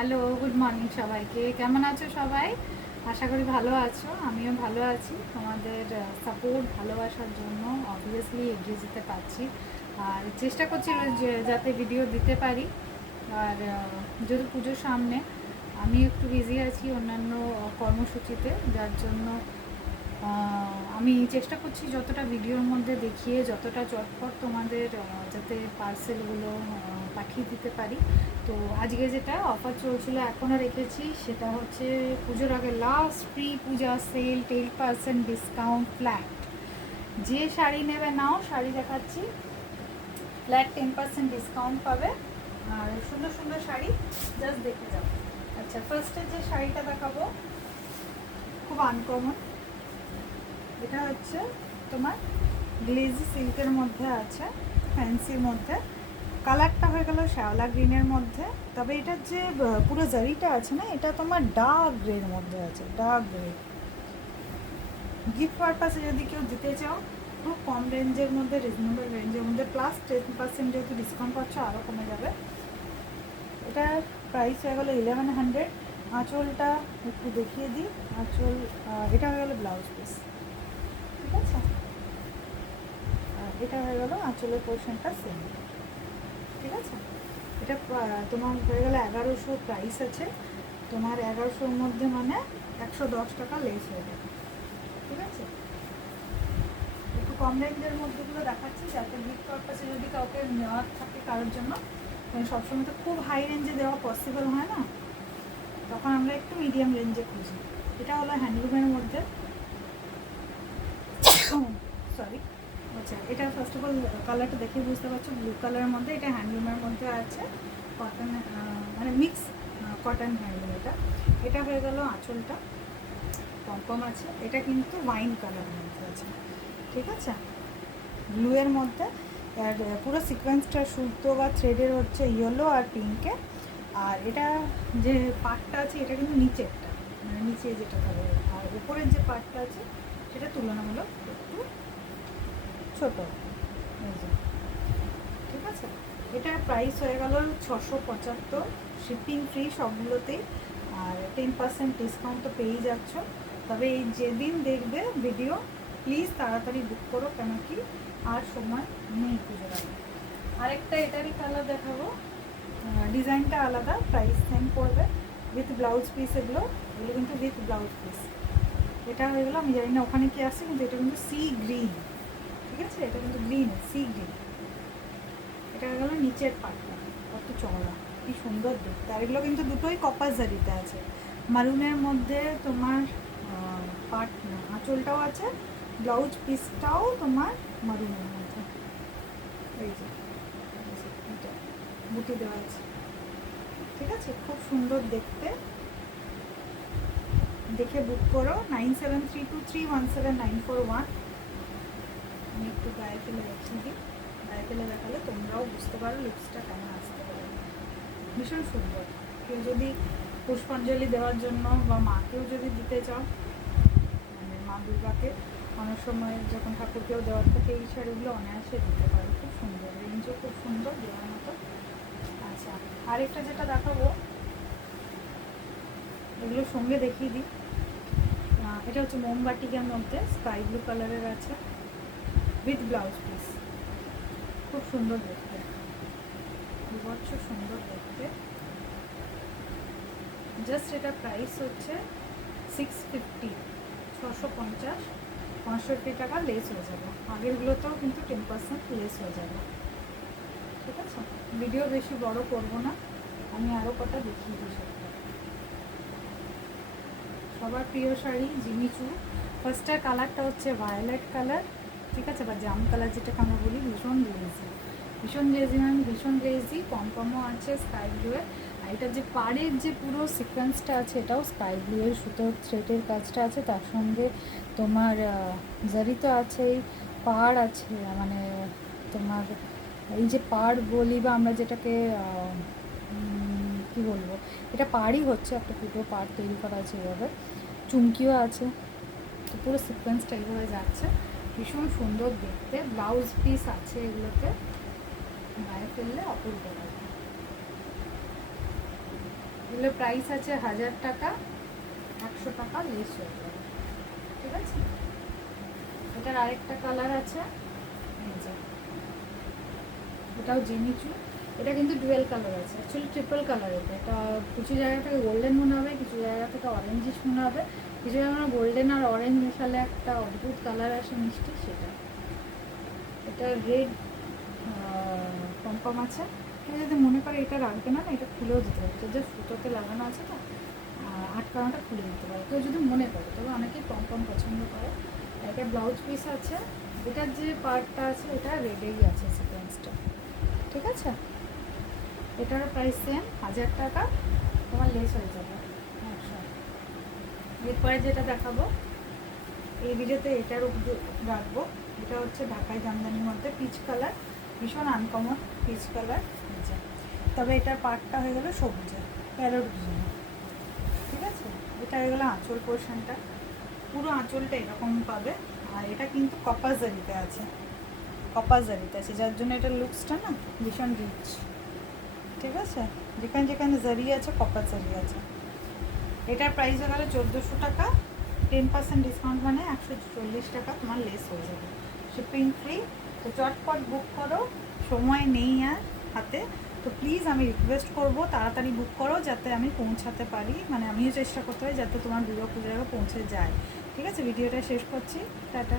Hello, good morning সবাইকে। কেমন আছো সবাই? আশা করি ভালো আছো। আমিও ভালো আছি। তোমাদের সাপোর্ট ভালোবাসার জন্য অবভিয়াসলি এগিয়ে যেতে পারছি। আর চেষ্টা করছি যে যাতে ভিডিও দিতে পারি। আর যেহেতু পুজোর সামনে আমি একটু বিজি আছি অন্যান্য কর্মসূচিতে, যার জন্য আমি চেষ্টা করছি যতটা ভিডিওর মধ্যে দেখিয়ে যতটা চটপট তোমাদের যাতে পার্সেলগুলো পাঠিয়ে দিতে পারি। তো আজকে যেটা অফার চলছিল এখনও রেখেছি, সেটা হচ্ছে পুজোর আগে লাস্ট প্রি পূজা সেল 10% ডিসকাউন্ট ফ্ল্যাট। যে শাড়ি নেবে নাও, শাড়ি দেখাচ্ছি, ফ্ল্যাট 10% ডিসকাউন্ট পাবে। আর সুন্দর সুন্দর শাড়ি জাস্ট দেখে যাও। আচ্ছা, ফার্স্টে যে শাড়িটা দেখাবো খুব আনকমন। এটা হচ্ছে তোমার গ্লেজি সিল্কের মধ্যে আছে, ফ্যান্সির মধ্যে। কালারটা হয়ে গেল শ্যাওলা গ্রিনের মধ্যে। তবে এটার যে পুরো জারিটা আছে না, এটা তোমার ডার্ক গ্রের মধ্যে আছে, ডার্ক গ্রে। গিফট পারপাসে যদি কেউ দিতে চাও, খুব কম রেঞ্জের মধ্যে, রিজনেবল রেঞ্জের মধ্যে, প্লাস 10% যেহেতু ডিসকাউন্ট পাচ্ছ আরও কমে যাবে। এটার প্রাইস হয়ে গেলো 1100। আঁচলটা একটু দেখিয়ে দিই। আঁচল, এটা হয়ে গেলো ব্লাউজ পিস, ঠিক আছে। এটা হয়ে গেলো আঁচলের পোর্শনটা সেম, ঠিক আছে। এটা তোমার হয়ে গেলে 1100 প্রাইস আছে। তোমার 1100-র মধ্যে মানে 110 টাকা লেস হয়ে যাবে, ঠিক আছে। একটু কম রেঞ্জের মধ্যেগুলো দেখাচ্ছি যাতে গিফট পারপাসে যদি কাউকে নেওয়ার থাকে কারোর জন্য। মানে সবসময় তো খুব হাই রেঞ্জে দেওয়া পসিবল হয় না, তখন আমরা একটু মিডিয়াম রেঞ্জে খুঁজি। এটা হলো হ্যান্ডলুমের মধ্যে, সরি। আচ্ছা, এটা ফার্স্ট অফ অল কালারটা দেখে বুঝতে পারছো, ব্লু কালারের মধ্যে। এটা হ্যান্ডলুমের মধ্যে আছে, কটন, মানে মিক্স কটন হ্যান্ডলুম। এটা হয়ে গেল আঁচলটা, পম্পম আছে। এটা কিন্তু ওয়াইন কালারের মধ্যে আছে, ঠিক আছে, ব্লুয়ের মধ্যে। আর পুরো সিকোয়েন্সটা সুতো বা থ্রেডের হচ্ছে ইয়েলো আর পিঙ্কে। আর এটা যে পার্টটা আছে এটা কিন্তু নিচেরটা, মানে নিচে যেটা থাকে। আর উপরের যে পার্টটা আছে সেটা তুলনামূলক একটু ছোটো, ঠিক আছে। এটার প্রাইস হয়ে গেল 675, শিপিং ফ্রি সবগুলোতেই। আর 10% ডিসকাউন্ট তো পেয়েই যাচ্ছ। তবে এই যেদিন দেখবে ভিডিও, প্লিজ তাড়াতাড়ি বুক করো, কেন কি আর সময় নেই পুজোর আগে। আরেকটা এটারই কালার দেখাবো, ডিজাইনটা আলাদা, প্রাইস সেম পড়বে, উইথ ব্লাউজ পিস। এগুলো কিন্তু উইথ ব্লাউজ পিস। এটা হয়ে গেলো, আমি জানি না ওখানে কি আসছে, কিন্তু এটা কিন্তু সি গ্রিন, ঠিক আছে। এটা কিন্তু গ্রিন, সি গ্রিন। এটা হয়ে গেলো নিচের পাটটা, কত চওড়া, কি সুন্দর দেখতে। আর এগুলো কিন্তু দুটোই কপার জারিতে আছে। মারুনের মধ্যে তোমার পাট না, আঁচলটাও আছে, ব্লাউজ পিসটাও তোমার মারুনের মধ্যে। এই যে বুটি দেওয়া আছে, ঠিক আছে, খুব সুন্দর দেখতে। দেখে বুক করো। 9732317941। আমি একটু গায়ে ফেলে রেখে দিই, গায়ে ফেলে দেখালে তোমরাও বুঝতে পারো লিপসটা কেমন আসতে পারে। ভীষণ সুন্দর। কেউ যদি পুষ্পাঞ্জলি দেওয়ার জন্য বা মাকেও যদি দিতে চাও, মানে মা দুর্গাকে অনেক সময় যখন ঠাকুরকেও দেওয়ার থাকে, এই শাড়িগুলো অনায়াসে দিতে পারে। খুব সুন্দর, রেঞ্জও খুব সুন্দর, দেওয়ার মতো। আচ্ছা, আরেকটা যেটা দেখাবো, এগুলো সঙ্গে দেখিয়ে দিই। এটা হচ্ছে মোমবাটিকের মধ্যে, স্কাই ব্লু কালারের আছে, উইথ ব্লাউজ পিস। খুব সুন্দর দেখতে, বিভৎস সুন্দর দেখতে। জাস্ট এটা প্রাইস হচ্ছে 650, 650, 65 টাকা লেস হয়ে যাবে। আগেরগুলোতেও কিন্তু 10% লেস হয়ে যাবে, ঠিক আছে। ভিডিও বেশি বড় করব না, আমি আরও কটা দেখিয়ে দিই। সবার প্রিয় শাড়ি জিমিচু। ফার্স্টের কালারটা হচ্ছে ভায়োলেট কালার, ঠিক আছে, বা জাম কালার যেটাকে আমরা বলি। ভীষণ গ্লেজি, ভীষণ গ্লেজি, মানে ভীষণ গ্লেজি। পমপমও আছে স্কাই ব্লুয়ের। আর এটার যে পাড়ের যে পুরো সিকোয়েন্সটা আছে, এটাও স্কাই ব্লুয়ের সুতোর থ্রেডের কাজটা আছে। তার সঙ্গে তোমার জারি তো আছেই, পাড় আছে, মানে তোমার এই যে পাড় বলি বা আমরা যেটাকে কী বলবো, এটা পাড়ই হচ্ছে, একটা দুটো পাড় তৈরি করা আছে এভাবে। চুমকিও আছে, তো পুরো সিকোয়েন্সটা এইভাবে যাচ্ছে। ভীষণ সুন্দর দেখতে। ব্লাউজ পিস আছে এগুলোতে, গায়ে ফেললে অপূর্ব লাগবে। এগুলো প্রাইস আছে 1000 টাকা, 100 টাকা লেস হয়ে যাবে, ঠিক আছে। এটার আরেকটা কালার আছে, এই যে এটাও জেমিচু। এটা কিন্তু ডুয়েল কালার আছে, অ্যাকচুয়ালি ট্রিপল কালার। এটা কিছু জায়গা থেকে গোল্ডেন মনে হবে, কিছু জায়গা থেকে অরেঞ্জিশ মনে হবে, কিছু জায়গা গোল্ডেন আর অরেঞ্জ মেশালে একটা অদ্ভুত কালার আসে মিষ্টি, সেটা। এটা রেড পম্পম আছে। কেউ যদি মনে করে এটা রাখবে না, এটা খুলেও দিতে পারে, এটা যে ফুটোতে লাগানো আছে তো, আটকানোটা খুলে দিতে পারে কেউ যদি মনে করে। তবে অনেকেই পম্পম পছন্দ করে। একটা ব্লাউজ পিস আছে, এটার যে পার্টটা আছে এটা রেডেই আছে সিকোয়েন্সটা, ঠিক আছে। এটার প্রাইস সেম 1000 টাকা, তোমার লেস হয়ে যাবে। আচ্ছা, এরপরে যেটা দেখাবো এই ভিডিওতে এটার রাখবো, এটা হচ্ছে ঢাকাই জামদানির মধ্যে পিচ কালার, ভীষণ আনকমন পিচ কালার। তবে এটার পার্টটা হয়ে গেলো সবুজে, প্যারোট গ্রিন, ঠিক আছে। এটা হয়ে গেলো আঁচল পোর্শনটা, পুরো আঁচলটা এরকম পাবে। আর এটা কিন্তু কপার জারিতে আছে, কপার জারিতে আছে, যার জন্য এটার লুকসটা না ভীষণ রিচ, ঠিক আছে। যেখানে যেখানে জারি আছে কপার জারি আছে। এটার প্রাইস হয়ে গেলো 1400 টাকা, 10% ডিসকাউন্ট মানে 140 টাকা তোমার লেস হয়ে যাবে, শিপিং ফ্রি। তো চটপট বুক করো, সময় নেই আর হাতে। তো প্লিজ আমি রিকোয়েস্ট করবো তাড়াতাড়ি বুক করো, যাতে আমি পৌঁছাতে পারি, মানে আমিও চেষ্টা করতে পারি যাতে তোমার দুর্গাপূজার পৌঁছে যায়, ঠিক আছে। ভিডিওটা শেষ করছি, টাটা।